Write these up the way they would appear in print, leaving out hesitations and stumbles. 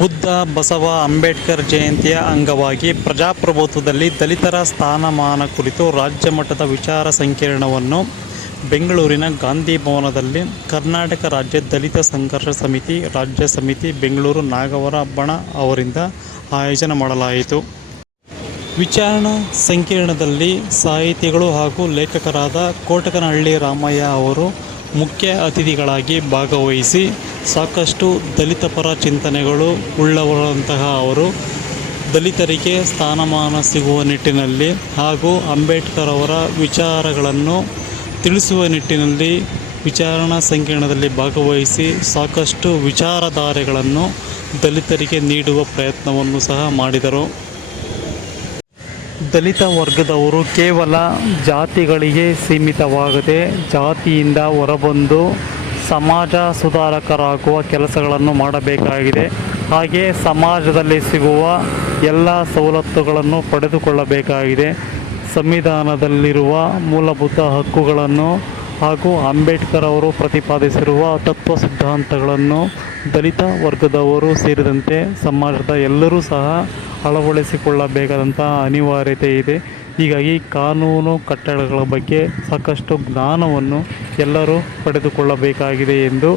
ಬುದ್ಧ ಬಸವ ಅಂಬೇಡ್ಕರ್ ಜಯಂತಿಯ ಅಂಗವಾಗಿ ಪ್ರಜಾಪ್ರಭುತ್ವದಲ್ಲಿ ದಲಿತರ ಸ್ಥಾನಮಾನ ಕುರಿತು ರಾಜ್ಯ ಮಟ್ಟದ ವಿಚಾರ ಸಂಕಿರಣವನ್ನು ಬೆಂಗಳೂರಿನ ಗಾಂಧಿ ಭವನದಲ್ಲಿ ಕರ್ನಾಟಕ ರಾಜ್ಯ ದಲಿತ ಸಂಘರ್ಷ ಸಮಿತಿ ರಾಜ್ಯ ಸಮಿತಿ ಬೆಂಗಳೂರು ನಾಗವರ ಬಣ ಅವರಿಂದ ಆಯೋಜನೆ ಮಾಡಲಾಯಿತು. ವಿಚಾರಣಾ ಸಂಕಿರಣದಲ್ಲಿ ಸಾಹಿತಿಗಳು ಹಾಗೂ ಲೇಖಕರಾದ ಕೋಟಕನಹಳ್ಳಿ ರಾಮಯ್ಯ ಅವರು ಮುಖ್ಯ ಅತಿಥಿಗಳಾಗಿ ಭಾಗವಹಿಸಿ ಸಾಕಷ್ಟು ದಲಿತ ಪರ ಚಿಂತನೆಗಳು ಉಳ್ಳವರಂತಹ ಅವರು ದಲಿತರಿಗೆ ಸ್ಥಾನಮಾನ ಸಿಗುವ ನಿಟ್ಟಿನಲ್ಲಿ ಹಾಗೂ ಅಂಬೇಡ್ಕರ್ ಅವರ ವಿಚಾರಗಳನ್ನು ತಿಳಿಸುವ ನಿಟ್ಟಿನಲ್ಲಿ ವಿಚಾರಣಾ ಸಂಕಿರಣದಲ್ಲಿ ಭಾಗವಹಿಸಿ ಸಾಕಷ್ಟು ವಿಚಾರಧಾರೆಗಳನ್ನು ದಲಿತರಿಗೆ ನೀಡುವ ಪ್ರಯತ್ನವನ್ನು ಸಹ ಮಾಡಿದರು. ದಲಿತ ವರ್ಗದವರು ಕೇವಲ ಜಾತಿಗಳಿಗೆ ಸೀಮಿತವಾಗದೆ ಜಾತಿಯಿಂದ ಹೊರಬಂದು ಸಮಾಜ ಸುಧಾರಕರಾಗುವ ಕೆಲಸಗಳನ್ನು ಮಾಡಬೇಕಾಗಿದೆ. ಹಾಗೆ ಸಮಾಜದಲ್ಲಿ ಸಿಗುವ ಎಲ್ಲ ಸವಲತ್ತುಗಳನ್ನು ಪಡೆದುಕೊಳ್ಳಬೇಕಾಗಿದೆ. ಸಂವಿಧಾನದಲ್ಲಿರುವ ಮೂಲಭೂತ ಹಕ್ಕುಗಳನ್ನು ಹಾಗೂ ಅಂಬೇಡ್ಕರ್ ಅವರು ಪ್ರತಿಪಾದಿಸಿರುವ ತತ್ವ ಸಿದ್ಧಾಂತಗಳನ್ನು ದಲಿತ ವರ್ಗದವರು ಸೇರಿದಂತೆ ಸಮಾಜದ ಎಲ್ಲರೂ ಸಹ ಅಳವಡಿಸಿಕೊಳ್ಳಬೇಕಾದಂಥ ಅನಿವಾರ್ಯತೆ ಇದೆ. ಹೀಗಾಗಿ ಕಾನೂನು ಕಟ್ಟಡಗಳ ಬಗ್ಗೆ ಸಾಕಷ್ಟು ಜ್ಞಾನವನ್ನು ಎಲ್ಲರೂ ಪಡೆದುಕೊಳ್ಳಬೇಕಾಗಿದೆ ಎಂದು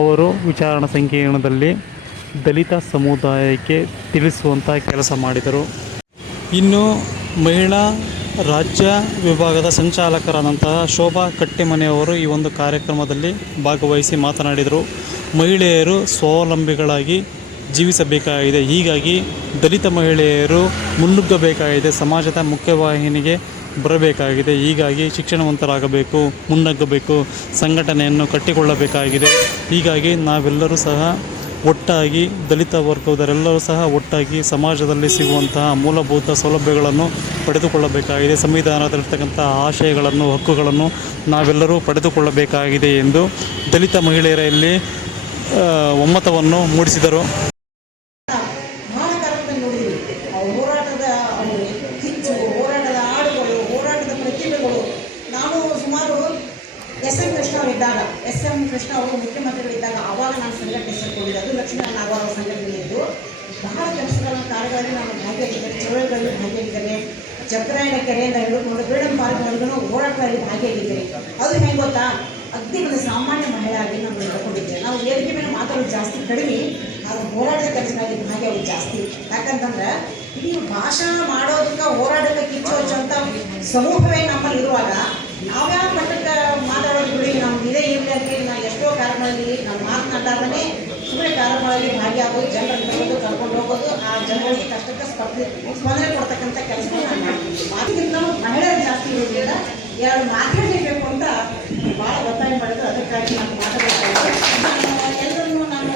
ಅವರು ವಿಚಾರಣಾ ಸಂಕಿರಣದಲ್ಲಿ ದಲಿತ ಸಮುದಾಯಕ್ಕೆ ತಿಳಿಸುವಂಥ ಕೆಲಸ ಮಾಡಿದರು. ಇನ್ನು ಮಹಿಳಾ ರಾಜ್ಯ ವಿಭಾಗದ ಸಂಚಾಲಕರಾದಂತಹ ಶೋಭಾ ಕಟ್ಟಿಮನೆಯವರು ಈ ಒಂದು ಕಾರ್ಯಕ್ರಮದಲ್ಲಿ ಭಾಗವಹಿಸಿ ಮಾತನಾಡಿದರು. ಮಹಿಳೆಯರು ಸ್ವಾವಲಂಬಿಗಳಾಗಿ ಜೀವಿಸಬೇಕಾಗಿದೆ. ಹೀಗಾಗಿ ದಲಿತ ಮಹಿಳೆಯರು ಮುನ್ನುಗ್ಗಬೇಕಾಗಿದೆ, ಸಮಾಜದ ಮುಖ್ಯವಾಹಿನಿಗೆ ಬರಬೇಕಾಗಿದೆ. ಹೀಗಾಗಿ ಶಿಕ್ಷಣವಂತರಾಗಬೇಕು, ಮುನ್ನಗ್ಗಬೇಕು, ಸಂಘಟನೆಯನ್ನು ಕಟ್ಟಿಕೊಳ್ಳಬೇಕಾಗಿದೆ. ಹೀಗಾಗಿ ನಾವೆಲ್ಲರೂ ಸಹ ಒಟ್ಟಾಗಿ ದಲಿತ ವರ್ಗದವರೆಲ್ಲರೂ ಸಹ ಒಟ್ಟಾಗಿ ಸಮಾಜದಲ್ಲಿ ಸಿಗುವಂತಹ ಮೂಲಭೂತ ಸೌಲಭ್ಯಗಳನ್ನು ಪಡೆದುಕೊಳ್ಳಬೇಕಾಗಿದೆ. ಸಂವಿಧಾನದಲ್ಲಿರ್ತಕ್ಕಂಥ ಆಶಯಗಳನ್ನು ಹಕ್ಕುಗಳನ್ನು ನಾವೆಲ್ಲರೂ ಪಡೆದುಕೊಳ್ಳಬೇಕಾಗಿದೆ ಎಂದು ದಲಿತ ಮಹಿಳೆಯರಲ್ಲಿ ಒಮ್ಮತವನ್ನು ಮೂಡಿಸಿದರು. ಎಸ್ ಎಂ ಕೃಷ್ಣ ಅವರು ಮುಖ್ಯಮಂತ್ರಿಗಳಿದ್ದಾಗ ಆವಾಗ ನಾನು ಸಂಘಟನೆ ಸೇರಿಕೊಂಡಿದ್ದೆ. ಅದು ಲಕ್ಷ್ಮೀ ನಾಗವಾರ ಸಂಘಟನೆಯಿದ್ದು ಬಹಳ ಕೆಲಸಗಳನ್ನು ಕಾರ್ಯಗಳಲ್ಲಿ ನಾನು ಭಾಗಿಯಾಗಿದ್ದೇನೆ, ಚಳವಳಿಗಳಲ್ಲಿ ಭಾಗಿಯಾಗಿದ್ದೇನೆ. ಚಕ್ರಾಯಣ ಕೆರೆಯಿಂದ ಹಿಡಿದುಕೊಂಡು ಫ್ರೀಡಮ್ ಪಾರ್ಕ್ವರೆಗೂ ಹೋರಾಟದಲ್ಲಿ ಭಾಗಿಯಾಗಿದ್ದೇನೆ. ಅದು ಹೆಂಗೆ ಗೊತ್ತಾ, ಅಗ್ದಿ ಒಂದು ಸಾಮಾನ್ಯ ಮಹಿಳೆಯಾಗಿ ನಾನು ಹೇಳ್ಕೊಂಡಿದ್ದೆ. ನಾವು ವೇದಿಕೆ ಮೇಲೆ ಮಾತಾಡೋದು ಜಾಸ್ತಿ ಕಡಿಮೆ, ಅದು ಹೋರಾಟದ ಕೆಲಸದಲ್ಲಿ ಭಾಗಿಯಾಗೋದು ಜಾಸ್ತಿ. ಯಾಕಂತಂದ್ರೆ ಈ ಭಾಷಣ ಮಾಡೋದಕ್ಕೆ ಹೋರಾಟಕ್ಕೆ ಕಿಚ್ಚು ಹಚ್ಚುವಂಥ ಸಮೂಹವೇ ನಮ್ಮಲ್ಲಿ ಇರುವಾಗ ನಾವ್ಯಾವ ಮಟ್ಟಕ್ಕೆ ಮಾತಾಡೋದು ಬಿಡಿ, ನಮ್ಗೆ ಇದೇ ಇರಲಿ ಅಂತೇಳಿ ನಾನು ಎಷ್ಟೋ ಕಾರ್ಯಗಳಲ್ಲಿ ನಾನು ಮಾತನಾಡಾರೇ ಸುಮ್ಮನೆ ಕಾರ್ಯಗಳಲ್ಲಿ ಭಾಗಿಯಾಗೋದು, ಜನರನ್ನು ತರೋದು, ಕರ್ಕೊಂಡು ಹೋಗೋದು, ಆ ಜನಗಳಿಗೆ ಕಷ್ಟಕ್ಕೆ ಸ್ಪಂದನೆ ಕೊಡ್ತಕ್ಕಂಥ ಕೆಲಸವನ್ನು ನಾನು ಮಾಡ್ತೀನಿ. ಮಾತಿಗಿಂತ ಮಹಿಳೆಯರು ಜಾಸ್ತಿ ಇರೋದ್ರಿಂದ ಎರಡು ಮಾತಾಡಲೇಬೇಕು ಅಂತ ಭಾಳ ಒತ್ತಾಯ ಮಾಡಿದ್ರು. ಅದಕ್ಕಾಗಿ ನಾನು ಮಾತಾಡ್ತಾ ಇದ್ದೆ. ಎಲ್ಲರನ್ನೂ ನಾನು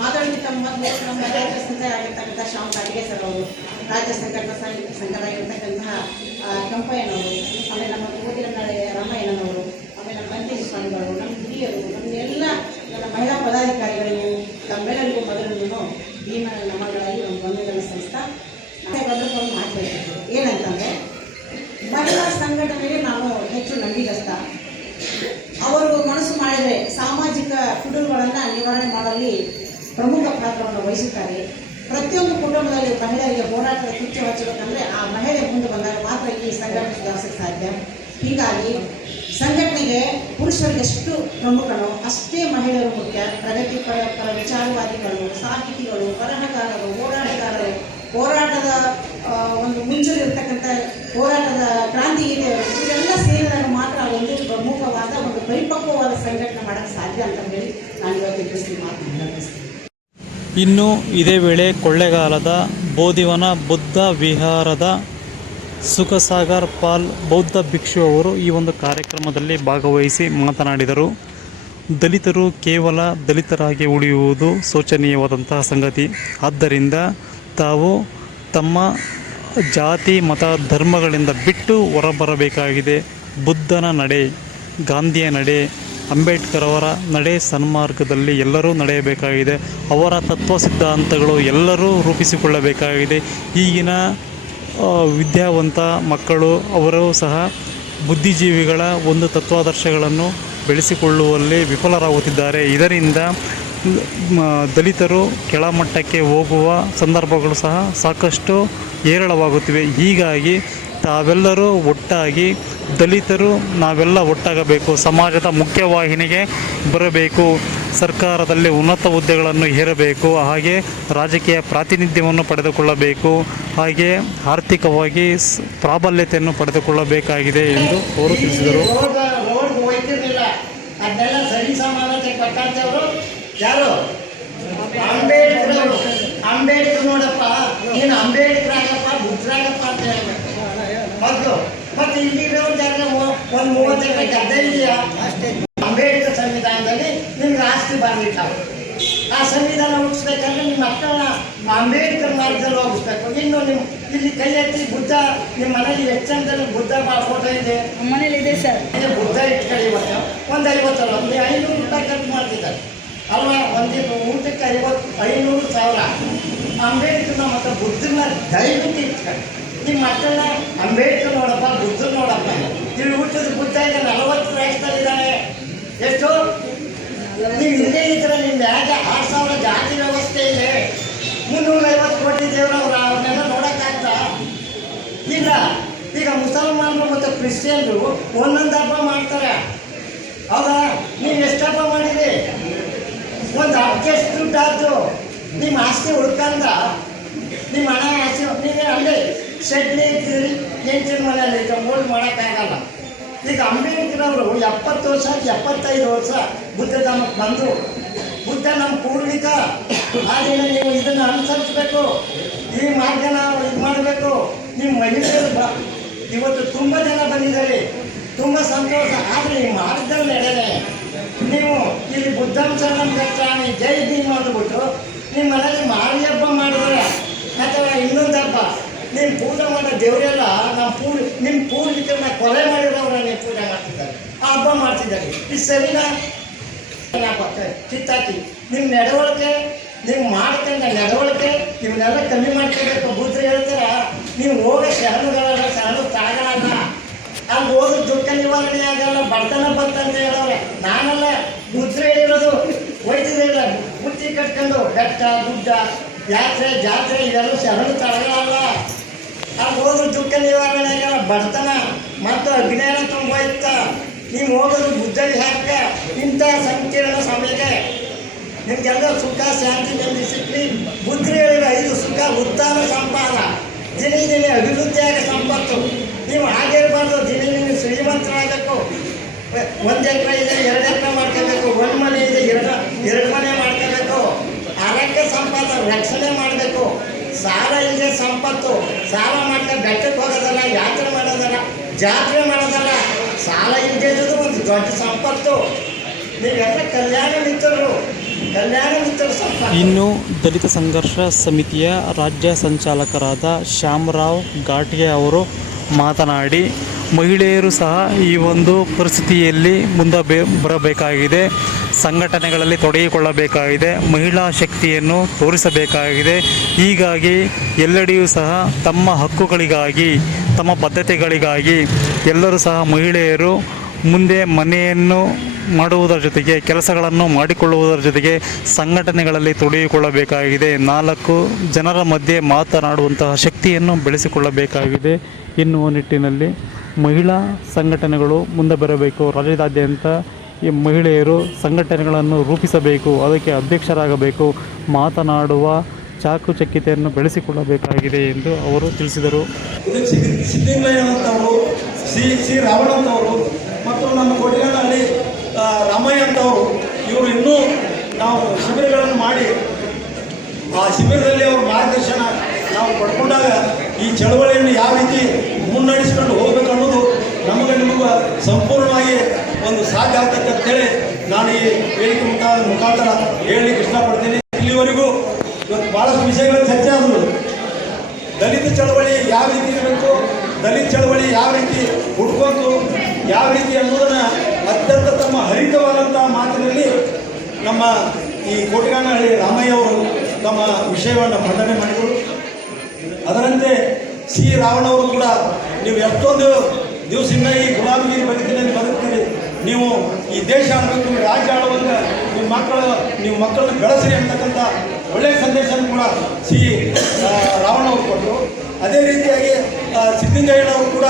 ಮಾತಾಡೋದಕ್ಕೆ ಮೊದಲು ನಮ್ಮ ರಾಜ್ಯ ಸಂಘ ಆಗಿರ್ತಕ್ಕಂಥ ಶ್ಯಾಮ್ ಕಾಡಿಗೆ ಸರ್ ಅವರು, ರಾಜ್ಯ ಸಂಘಟನಾ ಸಂಘದಾಗಿರ್ತಕ್ಕಂತಹ ಕೆಂಪಯ್ಯನವರು, ಆಮೇಲೆ ನಮ್ಮ ಕೋಟಿಲನಹಳ್ಳಿ ರಾಮಯ್ಯನವರು, ಆಮೇಲೆ ನಮ್ಮ ಮಂಜೇಶ ಸ್ವಾಮಿಗಳು, ನಮ್ಮ ಹಿರಿಯರು, ನಮ್ಮೆಲ್ಲ ನನ್ನ ಮಹಿಳಾ ಪದಾಧಿಕಾರಿಗಳಿಗೂ ತಮ್ಮೆಲ್ಲರಿಗೂ ಮೊದಲು ಭೀಮ ನಮಗಳಾಗಿ ಒಂದು ವಂದನೆಗಳನ್ನು ಸಂಸ್ಥಾ ಬಂದವರು ಮಾತನಾಡ್ತಿದ್ರು. ಏನಂತಂದರೆ ಮಹಿಳಾ ಸಂಘಟನೆಗೆ ನಾನು ಹೆಚ್ಚು ನಂಬಿಗಸ್ತ. ಅವರು ಮನಸ್ಸು ಮಾಡಿದರೆ ಸಾಮಾಜಿಕ ಪಿಡುಗುಗಳನ್ನು ನಿವಾರಣೆ ಮಾಡುವಲ್ಲಿ ಪ್ರಮುಖ ಪಾತ್ರವನ್ನು ವಹಿಸುತ್ತಾರೆ. ಪ್ರತಿಯೊಂದು ಕುಟುಂಬದಲ್ಲಿ ಮಹಿಳೆಯರಿಗೆ ಹೋರಾಟದ ಕಿಚ್ಚು ಹಚ್ಚಬೇಕಂದ್ರೆ ಆ ಮಹಿಳೆ ಮುಂದೆ ಬಂದಾಗ ಮಾತ್ರ ಈ ಸಂಘಟನೆ ಸುಧಾರಿಸಕ್ಕೆ ಸಾಧ್ಯ. ಹೀಗಾಗಿ ಸಂಘಟನೆಗೆ ಪುರುಷರಿಗೆ ಎಷ್ಟು ಪ್ರಮುಖನೋ ಅಷ್ಟೇ ಮಹಿಳೆಯರು ಮುಖ್ಯ. ಪ್ರಗತಿಪರ ವಿಚಾರವಾದಿಗಳು, ಸಾಹಿತಿಗಳು, ಬರಹಗಾರರು, ಹೋರಾಟಗಾರರು, ಹೋರಾಟದ ಒಂದು ಮುಂಚೂಣಿರ್ತಕ್ಕಂಥ ಹೋರಾಟದ ಕ್ರಾಂತಿಗೀತೆಗಳು ಇವೆಲ್ಲ ಸೇರಿದಾಗ ಮಾತ್ರ ಒಂದು ಪ್ರಮುಖವಾದ ಒಂದು ಪರಿಪಕ್ವವಾದ ಸಂಘಟನೆ ಮಾಡೋಕ್ಕೆ ಸಾಧ್ಯ ಅಂತ ಹೇಳಿ ನಾನು ಇವತ್ತು ತಿಳಿಸಿ ಮಾತನಾಡಿಸ್ತೀನಿ. ಇನ್ನು ಇದೇ ವೇಳೆ ಕೊಳ್ಳೇಗಾಲದ ಬೋಧಿವನ ಬುದ್ಧ ವಿಹಾರದ ಸುಖಸಾಗರ್ ಪಾಲ್ ಬೌದ್ಧ ಭಿಕ್ಷು ಅವರು ಈ ಒಂದು ಕಾರ್ಯಕ್ರಮದಲ್ಲಿ ಭಾಗವಹಿಸಿ ಮಾತನಾಡಿದರು. ದಲಿತರು ಕೇವಲ ದಲಿತರಾಗಿ ಉಳಿಯುವುದು ಶೋಚನೀಯವಾದಂತಹ ಸಂಗತಿ. ಆದ್ದರಿಂದ ತಾವು ತಮ್ಮ ಜಾತಿ ಮತ ಧರ್ಮಗಳಿಂದ ಬಿಟ್ಟು ಹೊರಬರಬೇಕಾಗಿದೆ. ಬುದ್ಧನ ನಡೆ, ಗಾಂಧಿಯ ನಡೆ, ಅಂಬೇಡ್ಕರ್ ಅವರ ನಡೆ ಸನ್ಮಾರ್ಗದಲ್ಲಿ ಎಲ್ಲರೂ ನಡೆಯಬೇಕಾಗಿದೆ. ಅವರ ತತ್ವ ಸಿದ್ಧಾಂತಗಳು ಎಲ್ಲರೂ ರೂಪಿಸಿಕೊಳ್ಳಬೇಕಾಗಿದೆ. ಈಗಿನ ವಿದ್ಯಾವಂತ ಮಕ್ಕಳು ಅವರು ಸಹ ಬುದ್ಧಿಜೀವಿಗಳ ಒಂದು ತತ್ವಾದರ್ಶಗಳನ್ನು ಬೆಳೆಸಿಕೊಳ್ಳುವಲ್ಲಿ ವಿಫಲರಾಗುತ್ತಿದ್ದಾರೆ. ಇದರಿಂದ ದಲಿತರು ಕೆಳಮಟ್ಟಕ್ಕೆ ಹೋಗುವ ಸಂದರ್ಭಗಳು ಸಹ ಸಾಕಷ್ಟು ಹೇರಳವಾಗುತ್ತಿವೆ. ಹೀಗಾಗಿ ತಾವೆಲ್ಲರೂ ಒಟ್ಟಾಗಿ ದಲಿತರು ನಾವೆಲ್ಲ ಒಟ್ಟಾಗಬೇಕು, ಸಮಾಜದ ಮುಖ್ಯವಾಹಿನಿಗೆ ಬರಬೇಕು, ಸರ್ಕಾರದಲ್ಲಿ ಉನ್ನತ ಹುದ್ದೆಗಳನ್ನು ಏರಬೇಕು, ಹಾಗೆ ರಾಜಕೀಯ ಪ್ರಾತಿನಿಧ್ಯವನ್ನು ಪಡೆದುಕೊಳ್ಳಬೇಕು, ಹಾಗೆ ಆರ್ಥಿಕವಾಗಿ ಪ್ರಾಬಲ್ಯತೆಯನ್ನು ಪಡೆದುಕೊಳ್ಳಬೇಕಾಗಿದೆ ಎಂದು ಅವರು ತಿಳಿಸಿದರು. ರೋಡ್ ಹೋಯ್ತಿರ್ಲಿಲ್ಲ, ಅದನ್ನೆಲ್ಲ ಸರಿ ಸಮಾನತೆ ಕೊಟ್ಟಂತವ್ರು ಯಾರು? ಅಂಬೇಡ್ಕರ್ ಅವರು. ಅಂಬೇಡ್ಕರ್ ನೋಡಪ್ಪ, ನೀನು ಅಂಬೇಡ್ಕರ್ ಆಗಪ್ಪ, ಬುದ್ಧರಾಗಪ್ಪ ಅಂತ ಹೇಳ್ಬೇಕು ಮೊದಲು. ಮತ್ತೆ ಇಲ್ಲಿರೋರು ಜಾಗ ಒಂದು 30 ಎಕರೆ ಗದ್ದೆ ಇದೆಯಾ? ಅಂಬೇಡ್ಕರ್ ಸಂವಿಧಾನದಲ್ಲಿ ನಿಮ್ಗೆ ಆಸ್ತಿ ಬರಲಿಕ್ಕಾಗ ಆ ಸಂವಿಧಾನ ಹುಟ್ಟಿಸ್ಬೇಕಂದ್ರೆ ನಿಮ್ಮ ಮಕ್ಕಳನ್ನ ಅಂಬೇಡ್ಕರ್ ಮಾರ್ಗದಲ್ಲಿ ಹೋಗಿಸ್ಬೇಕು. ಇನ್ನು ನಿಮ್ಮ ಇಲ್ಲಿ ಕೈ ಎತ್ತಿ ಬುದ್ಧ ನಿಮ್ಮ ಮನೇಲಿ ಎಷ್ಟು ಜನದಲ್ಲಿ ಬುದ್ಧ ಫೋಟೋ ಇದೆ? ಮನೇಲಿ ಇದೆ ಸರ್. ಬುದ್ಧ ಇಟ್ಕೊಳ್ಳಿ. ಇವತ್ತು ಒಂದು 50 500 ರೂಪಾಯಿ ಖರ್ಚು ಮಾಡ್ತಿದ್ದಾರೆ ಅಲ್ವಾ? ಒಂದಿನ ಊಟಕ್ಕೆ 500,000. ಅಂಬೇಡ್ಕರ್ನ ಮತ್ತು ಬುದ್ಧನ ದಯವಿಟ್ಟು ಇಟ್ಕೊಳ್ಳಿ. ನಿಮ್ಮ ಮಕ್ಕಳನ್ನ ಅಂಬೇಡ್ಕರ್ ನೋಡಪ್ಪ, ಬುದ್ಧ ನೋಡಪ್ಪ. ಇಲ್ಲಿ ಹುಟ್ಟಿದ ಬುದ್ಧ ಈಗ 40 ರಾಷ್ಟ್ರದಲ್ಲಿದ್ದಾನೆ. ಎಷ್ಟು? ನೀವು ಇಲ್ಲೇ ಇದ್ರೆ ನಿಮ್ದು ಯಾಕೆ 6,000 ಜಾತಿ ವ್ಯವಸ್ಥೆ ಇದೆ, 350 ಕೋಟಿ ದೇವರವ್ರು ಅವ್ರನ್ನೆಲ್ಲ ನೋಡೋಕ್ಕಾಗ್ತಾ ಇಲ್ಲ. ಈಗ ಮುಸಲ್ಮಾನರು ಮತ್ತು ಕ್ರಿಶ್ಚಿಯನ್ರು ಒಂದೊಂದು ಹಬ್ಬ ಮಾಡ್ತಾರೆ, ಹೌದಾ? ನೀವು ಎಷ್ಟು ಹಬ್ಬ ಮಾಡಿರಿ? ಒಂದು ಹಬ್ಬಕ್ಕೆ ಎಷ್ಟು ದುಡ್ಡು ಆಯ್ತು? ನಿಮ್ಮ ಆಸ್ತಿ ಹುಡ್ಕಂದ ನಿಮ್ಮ ಹಣ ಆಸ್ತಿ ನೀವೇ ಅಲ್ಲೇ ಶೆಡ್ಲಿ ಇದ್ದೀರಿ, ಹೆಂಚಿನ ಮನೆಯಲ್ಲಿ ಓಲ್ಡ್ ಮಾಡೋಕ್ಕಾಗಲ್ಲ. ಈಗ ಅಂಬೇಡ್ಕರ್ ಅವರು 70 ವರ್ಷ 75 ವರ್ಷ ಬುದ್ಧಧಾಮಕ್ಕೆ ಬಂದರು. ಬುದ್ಧ ನಮ್ಮ ಪೂರ್ವಿಕ. ಆದ್ದರಿಂದ ನೀವು ಇದನ್ನು ಅನುಸರಿಸಬೇಕು, ಈ ಮಾರ್ಗನ ಇದು ಮಾಡಬೇಕು. ನೀವು ಮಹಿಳೆಯರು ಇವತ್ತು ತುಂಬ ಜನ ಬಂದಿದ್ದಾರೆ, ತುಂಬ ಸಂತೋಷ. ಆದರೆ ಈ ಮಾರ್ಗದಲ್ಲಿ ನಡೆದರೆ ನೀವು ಇಲ್ಲಿ ಬುದ್ಧಂ ಶರಣಂ ಗಚ್ಚಾಮಿ ಜೈ ಭೀಮ್ ಅಂದ್ಬಿಟ್ಟು ನಿಮ್ಮ ಮನೇಲಿ ಮಾರಿ ಹಬ್ಬ ಮಾಡಿದ್ರೆ ಅಥವಾ ಇನ್ನೊಂದು ಹಬ್ಬ ನಿಮ್ಮ ಪೂಜೆ ಮಾಡೋ ದೇವರೆಲ್ಲ ನಿಮ್ಮ ಪೂರ್ವಿಕರನ್ನ ಕೊಲೆ ಮಾಡಿರೋರನ್ನ ನೀವು ಪೂಜೆ ಮಾಡ್ತಿದ್ದಾರೆ, ಆ ಹಬ್ಬ ಮಾಡ್ತಿದ್ದಾರೆ. ಇದು ಸರಿನಾ? ಕಿತ್ತಾಕಿ ನಿಮ್ಮ ನಡವಳಿಕೆ, ನೀವು ಮಾಡ್ಕೊಂಡ ನಡವಳಿಕೆ ಇವನ್ನೆಲ್ಲ ಕಮ್ಮಿ ಮಾಡ್ಕೋಬೇಕು. ಬುದ್ಧರು ಹೇಳ್ತಾರ, ನೀವು ಹೋಗೋ ಶರಣುಗಳಲ್ಲ, ಶರಣು ತಾಗಳಲ್ಲ. ಅಲ್ಲಿ ಹೋದ್ರೆ ದುಃಖ ನಿವಾರಣೆ ಆಗಲ್ಲ, ಬಡತನ ಬಂತಂತ ಹೇಳೋರೆ. ನಾನಲ್ಲ, ಬುದ್ಧರು ಹೇಳಿರೋದು. ಹೋಯ್ತಿದ್ದಿಲ್ಲ ಬುತ್ತಿ ಕಟ್ಕೊಂಡು ಬೆಟ್ಟ ಗುಡ್ಡ ಯಾತ್ರೆ ಜಾತ್ರೆ ಇವೆಲ್ಲ ಶರಣು ತಾಳಗಳಲ್ಲ. ಅಲ್ಲಿ ಹೋದ್ರೆ ದುಃಖ ನಿವಾರಣೆ ಆಗಲ್ಲ, ಬಡತನ ಮತ್ತು ಅಜ್ಞಾನ ತುಂಬೋಯ್ತ. ನೀವು ಹೋಗೋದು ಬುದ್ಧರಿಗೆ ಹಾಕ. ಇಂಥ ಸಂಕೀರ್ಣ ಸಮಯಕ್ಕೆ ನಿಮಗೆಲ್ಲ ಸುಖ ಶಾಂತಿ ನೆಮ್ಮದಿ ಸಿಕ್ಕಲಿ. ಬುದ್ಧರು ಹೇಳಿದ 5 ಸುಖ: ಉತ್ಥಾನ ಸಂಪಾದ, ದಿನೇ ದಿನೇ ಅಭಿವೃದ್ಧಿಯಾಗ ಸಂಪತ್ತು. ನೀವು ಆಗಿರಬಾರ್ದು, ದಿನೇ ದಿನೇ ಶ್ರೀಮಂತರಾಗಬೇಕು. 1 ಎಕರೆ ಇದೆ 2 ಎಕರೆ ಮಾಡ್ಕೋಬೇಕು, 1 ಮನೆ ಇದೆ 2 ಮನೆ ಮಾಡ್ಕೋಬೇಕು. ಆರೋಗ್ಯ ಸಂಪಾದ ರಕ್ಷಣೆ ಮಾಡಬೇಕು. ಸಾಲ ಇದೆ ಸಂಪತ್ತು. ಸಾಲ ಮಾಡ್ಕೊಂಡು ಬೆಟ್ಟಕ್ಕೆ ಹೋಗೋದಲ್ಲ, ಯಾತ್ರೆ ಮಾಡೋದಲ್ಲ, ಜಾತ್ರೆ ಮಾಡೋದಲ್ಲ. ಸಾಲ ಇದ್ದದ್ದು ಒಂದು ದೊಡ್ಡ ಸಂಪತ್ತು. ನೀವೆಲ್ಲ ಕಲ್ಯಾಣ ಮಿತ್ರರು ಸಂಪತ್ತು. ಇನ್ನು ದಲಿತ ಸಂಘರ್ಷ ಸಮಿತಿಯ ರಾಜ್ಯ ಸಂಚಾಲಕರಾದ ಶ್ಯಾಮರಾವ್ ಘಾಟ್ಗೆ ಅವರು ಮಾತನಾಡಿ, ಮಹಿಳೆಯರು ಸಹ ಈ ಒಂದು ಪರಿಸ್ಥಿತಿಯಲ್ಲಿ ಮುಂದೆ ಬರಬೇಕಾಗಿದೆ, ಸಂಘಟನೆಗಳಲ್ಲಿ ತೊಡಗಿಕೊಳ್ಳಬೇಕಾಗಿದೆ, ಮಹಿಳಾ ಶಕ್ತಿಯನ್ನು ತೋರಿಸಬೇಕಾಗಿದೆ. ಹೀಗಾಗಿ ಎಲ್ಲೆಡೆಯೂ ಸಹ ತಮ್ಮ ಹಕ್ಕುಗಳಿಗಾಗಿ, ತಮ್ಮ ಬದ್ಧತೆಗಳಿಗಾಗಿ ಎಲ್ಲರೂ ಸಹ ಮಹಿಳೆಯರು ಮುಂದೆ ಮನೆಯನ್ನು ಮಾಡುವುದರ ಜೊತೆಗೆ ಕೆಲಸಗಳನ್ನು ಮಾಡಿಕೊಳ್ಳುವುದರ ಜೊತೆಗೆ ಸಂಘಟನೆಗಳಲ್ಲಿ ತೊಡಗಿಕೊಳ್ಳಬೇಕಾಗಿದೆ. 4 ಜನರ ಮಧ್ಯೆ ಮಾತನಾಡುವಂತಹ ಶಕ್ತಿಯನ್ನು ಬೆಳೆಸಿಕೊಳ್ಳಬೇಕಾಗಿದೆ ಎನ್ನುವ ನಿಟ್ಟಿನಲ್ಲಿ ಮಹಿಳಾ ಸಂಘಟನೆಗಳು ಮುಂದೆ ಬರಬೇಕು. ರಾಜ್ಯದಾದ್ಯಂತ ಈ ಮಹಿಳೆಯರು ಸಂಘಟನೆಗಳನ್ನು ರೂಪಿಸಬೇಕು, ಅದಕ್ಕೆ ಅಧ್ಯಕ್ಷರಾಗಬೇಕು, ಮಾತನಾಡುವ ಚಾಕುಚಕ್ಯತೆಯನ್ನು ಬೆಳೆಸಿಕೊಳ್ಳಬೇಕಾಗಿದೆ ಎಂದು ಅವರು ತಿಳಿಸಿದರು. ಸಿದ್ಧಿಂಗಯ್ಯನಂತವರು, ಸಿ ರಾವಣಂತವರು ಮತ್ತು ನಮ್ಮ ಕೊಡಿಗನಹಳ್ಳಿ ರಾಮಯ್ಯ ಅಂತವರು, ಇವರು ಇನ್ನೂ ನಾವು ಶಿಬಿರಗಳನ್ನು ಮಾಡಿ ಆ ಶಿಬಿರದಲ್ಲಿ ಅವರ ಮಾರ್ಗದರ್ಶನ ನಾವು ಪಡ್ಕೊಂಡಾಗ ಈ ಚಳವಳಿಯನ್ನು ಯಾವ ರೀತಿ ಮುನ್ನಡೆಸ್ಕೊಂಡು ಹೋಗ್ಬೇಕು ಅನ್ನೋದು ನಮಗೆ ನಿಮಗೆ ಸಂಪೂರ್ಣವಾಗಿ ಒಂದು ಸಾಧ್ಯ ಆಗ್ತದೆ ಅಂತೇಳಿ ನಾನು ಈ ವೇದಿಕೆ ಮುಖಾಂತರ ಹೇಳಲಿಕ್ಕೆ ಇಷ್ಟಪಡ್ತೀನಿ. ಇಲ್ಲಿವರೆಗೂ ಇವತ್ತು ಭಾಳಷ್ಟು ವಿಷಯಗಳು ಚರ್ಚೆ ಆದವು. ದಲಿತ ಚಳವಳಿ ಯಾವ ರೀತಿ ಇರಬೇಕು, ದಲಿತ ಚಳವಳಿ ಯಾವ ರೀತಿ ಹುಡ್ಕೊಂಡು ಯಾವ ರೀತಿ ಅನ್ನೋದನ್ನು ಅತ್ಯಂತ ತಮ್ಮ ಹರಿತವಾದಂಥ ಮಾತಿನಲ್ಲಿ ನಮ್ಮ ಈ ಕೋಟಿಗಾನಹಳ್ಳಿ ರಾಮಯ್ಯ ಅವರು ತಮ್ಮ ವಿಷಯವನ್ನು ಮಂಡನೆ ಮಾಡಿದರು. ಅದರಂತೆ ಸಿ ರಾವಣವರು ಕೂಡ ನೀವು ಎಷ್ಟೊಂದು ದಿವಸದಿಂದ ಈ ಗುಲಾಮಗಿರಿ ಬದುಕಿನಲ್ಲಿ ಬದುಕ್ತೀರಿ, ನೀವು ಈ ದೇಶ ಆಡಬೇಕು, ರಾಜ್ಯ ಆಳುವಾಗ ನೀವು ಮಕ್ಕಳನ್ನ ಬೆಳೆಸ್ರಿ ಅಂತಕ್ಕಂಥ ಒಳ್ಳೆಯ ಸಂದೇಶನ ಕೂಡ ರಾವಣ ಅವರು ಕೊಟ್ಟರು. ಅದೇ ರೀತಿಯಾಗಿ ಸಿದ್ಧಲಿಂಗಯ್ಯನವರು ಕೂಡ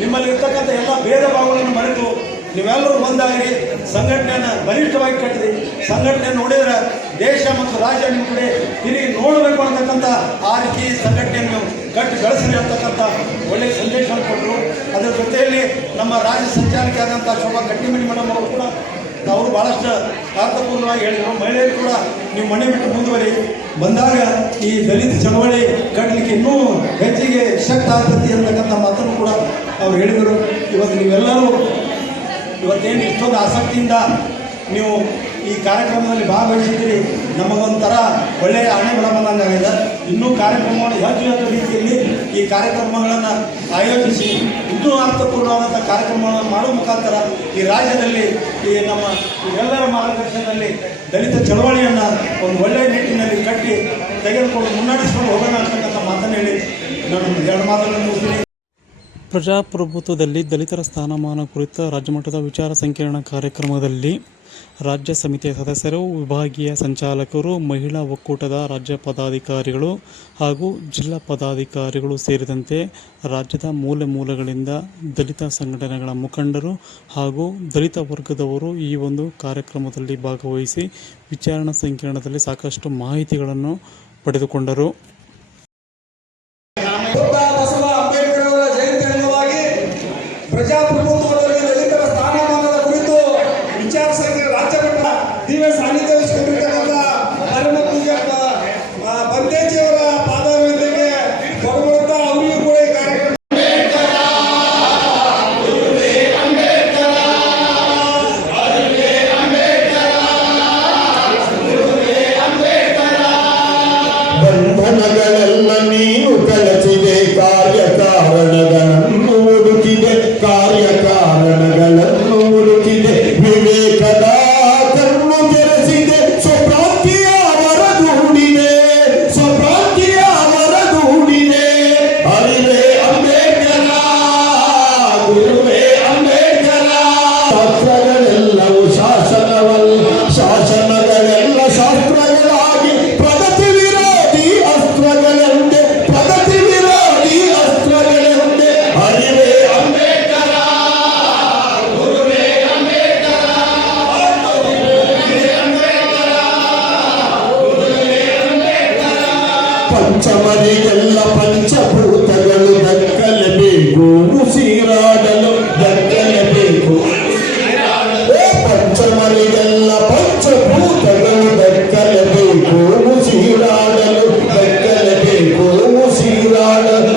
ನಿಮ್ಮಲ್ಲಿ ಇರ್ತಕ್ಕಂಥ ಎಲ್ಲ ಭೇದ ಭಾವಗಳನ್ನು ಮರೆತು ನೀವೆಲ್ಲರೂ ಒಂದಾಗಿ ಸಂಘಟನೆಯನ್ನು ಬಲಿಷ್ಠವಾಗಿ ಕಟ್ಟಿರಿ. ಸಂಘಟನೆ ನೋಡಿದರೆ ದೇಶ ಮತ್ತು ರಾಜ್ಯ ನಿಮ್ಮ ಕಡೆ ತಿರುಗಿ ನೋಡಬೇಕು ಅಂತಕ್ಕಂಥ ಆ ರೀತಿ ಸಂಘಟನೆಯನ್ನು ಕಟ್ಟಿ ಬೆಳೆಸಿರಿ ಅಂತಕ್ಕಂಥ ಒಳ್ಳೆಯ ಸಂದೇಶವನ್ನು ಕೊಟ್ಟರು. ಅದರ ಜೊತೆಯಲ್ಲಿ ನಮ್ಮ ರಾಜ್ಯ ಸಂಚಾಲಕಿ ಆದಂಥ ಶೋಭಾ ಕಟ್ಟಿಮನಿ ಮೇಡಮ್ ಅವರು ಕೂಡ ಅವರು ಭಾಳಷ್ಟು ಅರ್ಥಪೂರ್ಣವಾಗಿ ಹೇಳಿದರು. ಮಹಿಳೆಯರು ಕೂಡ ನೀವು ಮನೆ ಬಿಟ್ಟು ಮುಂದುವರಿ ಬಂದಾಗ ಈ ದಲಿತ ಚಳವಳಿ ಕಟ್ಟಲಿಕ್ಕೆ ಇನ್ನೂ ಹೆಚ್ಚಿಗೆ ಶಕ್ತಿ ಆಗ್ತತಿ ಅಂತಕ್ಕಂಥ ಮಾತನ್ನು ಕೂಡ ಅವ್ರು ಹೇಳಿದರು. ಇವತ್ತು ನೀವೆಲ್ಲರೂ ಇವತ್ತೇನು ಇಷ್ಟೊಂದು ಆಸಕ್ತಿಯಿಂದ ನೀವು ಈ ಕಾರ್ಯಕ್ರಮದಲ್ಲಿ ಭಾಗವಹಿಸಿದ್ದೀರಿ, ನಮಗೊಂಥರ ಒಳ್ಳೆಯ ಹಣೆ ಬಲ ಬಂದಂಗಾಗಿದೆ. ಇನ್ನೂ ಕಾರ್ಯಕ್ರಮವನ್ನು ಹೆಚ್ಚು ರೀತಿಯಲ್ಲಿ ಈ ಕಾರ್ಯಕ್ರಮಗಳನ್ನು ಆಯೋಜಿಸಿ ಇನ್ನೂ ಅರ್ಥಪೂರ್ಣವಾದಂಥ ಕಾರ್ಯಕ್ರಮಗಳನ್ನು ಮಾಡುವ ಮುಖಾಂತರ ಈ ರಾಜ್ಯದಲ್ಲಿ ಈ ನಮ್ಮ ಎಲ್ಲರ ಮಾರ್ಗದರ್ಶನದಲ್ಲಿ ದಲಿತ ಚಳವಳಿಯನ್ನು ಒಂದು ಒಳ್ಳೆಯ ನಿಟ್ಟಿನಲ್ಲಿ ಕಟ್ಟಿ ತೆಗೆದುಕೊಂಡು ಮುನ್ನಡೆಸ್ಕೊಂಡು ಹೋಗೋಣ ಅಂತಕ್ಕಂಥ ಮಾತನ್ನು ಹೇಳಿ ನಾನು 2 ಮಾತುಗಳನ್ನು ಮುಗಿಸ್ತೀನಿ. ಪ್ರಜಾಪ್ರಭುತ್ವದಲ್ಲಿ ದಲಿತರ ಸ್ಥಾನಮಾನ ಕುರಿತ ರಾಜ್ಯಮಟ್ಟದ ವಿಚಾರ ಸಂಕಿರಣ ಕಾರ್ಯಕ್ರಮದಲ್ಲಿ ರಾಜ್ಯ ಸಮಿತಿಯ ಸದಸ್ಯರು, ವಿಭಾಗೀಯ ಸಂಚಾಲಕರು, ಮಹಿಳಾ ಒಕ್ಕೂಟದ ರಾಜ್ಯ ಪದಾಧಿಕಾರಿಗಳು ಹಾಗೂ ಜಿಲ್ಲಾ ಪದಾಧಿಕಾರಿಗಳು ಸೇರಿದಂತೆ ರಾಜ್ಯದ ಮೂಲೆ ಮೂಲೆಗಳಿಂದ ದಲಿತ ಸಂಘಟನೆಗಳ ಮುಖಂಡರು ಹಾಗೂ ದಲಿತ ವರ್ಗದವರು ಈ ಒಂದು ಕಾರ್ಯಕ್ರಮದಲ್ಲಿ ಭಾಗವಹಿಸಿ ವಿಚಾರಣಾ ಸಂಕಿರಣದಲ್ಲಿ ಸಾಕಷ್ಟು ಮಾಹಿತಿಗಳನ್ನು ಪಡೆದುಕೊಂಡರು. ಬಸವ ಅಂಬೇಡ್ಕರ್ ಅವರ ಜಯಂತಿ ಅಂಗವಾಗಿ ಪ್ರಜಾಪ್ರಭುತ್ವದಲ್ಲಿ ದಲಿತರ ಸ್ಥಾನಮಾನದ ಕುರಿತು ವಿಚಾರ ಸಂಕಿರಣ ರಾಜ್ಯಮಟ್ಟ ದಿವ್ಯ ಸಾನ್ನಿಧ್ಯ ವಹಿಸಿಕೊಂಡಿರ್ತಕ್ಕಂಥ ಪರಮ ಪೂಜ್ಯ ಬಂದೇಜಿಯವರ ಪಾದಾಭಿವಂದನೆಗೆ ಕೊಡುವಂತ ಅವರಿಗೂ ಕೂಡ ಈ ಕಾರ್ಯಕ್ರಮ ಬಂಧನಗಳೆಲ್ಲ ನೀನು ಕಳಚಿದೆ, ಕಾರ್ಯಕಾರಣಗಳನ್ನು ಹುಡುಕಿದೆ, ಕಾರ್ಯಕಾರಣಗಳನ್ನು ಹುಡುಕಿದೆ, ವಿವೇಕದ ಕಣ್ಣು ತೆರೆಸಿದೆ, ಸ್ವಪ್ರಾಂತಿಯ ವರದೂಡಿದೆ, ಸ್ವಪ್ರಾಂತಿಯ ವರದೂಡಿದೆ. ಅರಿವೇ ಅಂಬೇಡ್ಕರ, ಗುರುವೇ ಅಂಬೇಡ್ಕರ. ಶಾಸ್ತ್ರಗಳೆಲ್ಲವೂ ಶಾಸನವಲ್ಲ, ಶಾಸನಗಳೆಲ್ಲ ಶಾಸ್ತ್ರಗಳಾಗಿ ಪ್ರಗತಿ ವಿರೋಧಿ ಅಸ್ತ್ರಗಳೆಂದೆ, ಪ್ರಗತಿ ವಿರೋಧಿ ಅಸ್ತ್ರಗಳೆಂದೆ. ಅರಿವೇ ಅಂಬೇಡ್ಕರ, ಗುರುವೇ ಅಂಬೇಡ್ಕರ, ಪಂಚಮರಿಗೆಲ್ಲ ಪಂಚಭೂತಗಳು ದಕ್ಕಲೇಬೇಕು, ಉಸಿರಾಡಲು ದಕ್ಕಲೇಬೇಕು. ಪಂಚಮರಿಗೆಲ್ಲ ಪಂಚಭೂತಗಳು ದಕ್ಕಲೇಬೇಕು, ಉಸಿರಾಡಲು ದಕ್ಕಲೇಬೇಕು, ಉಸಿರಾಡಲು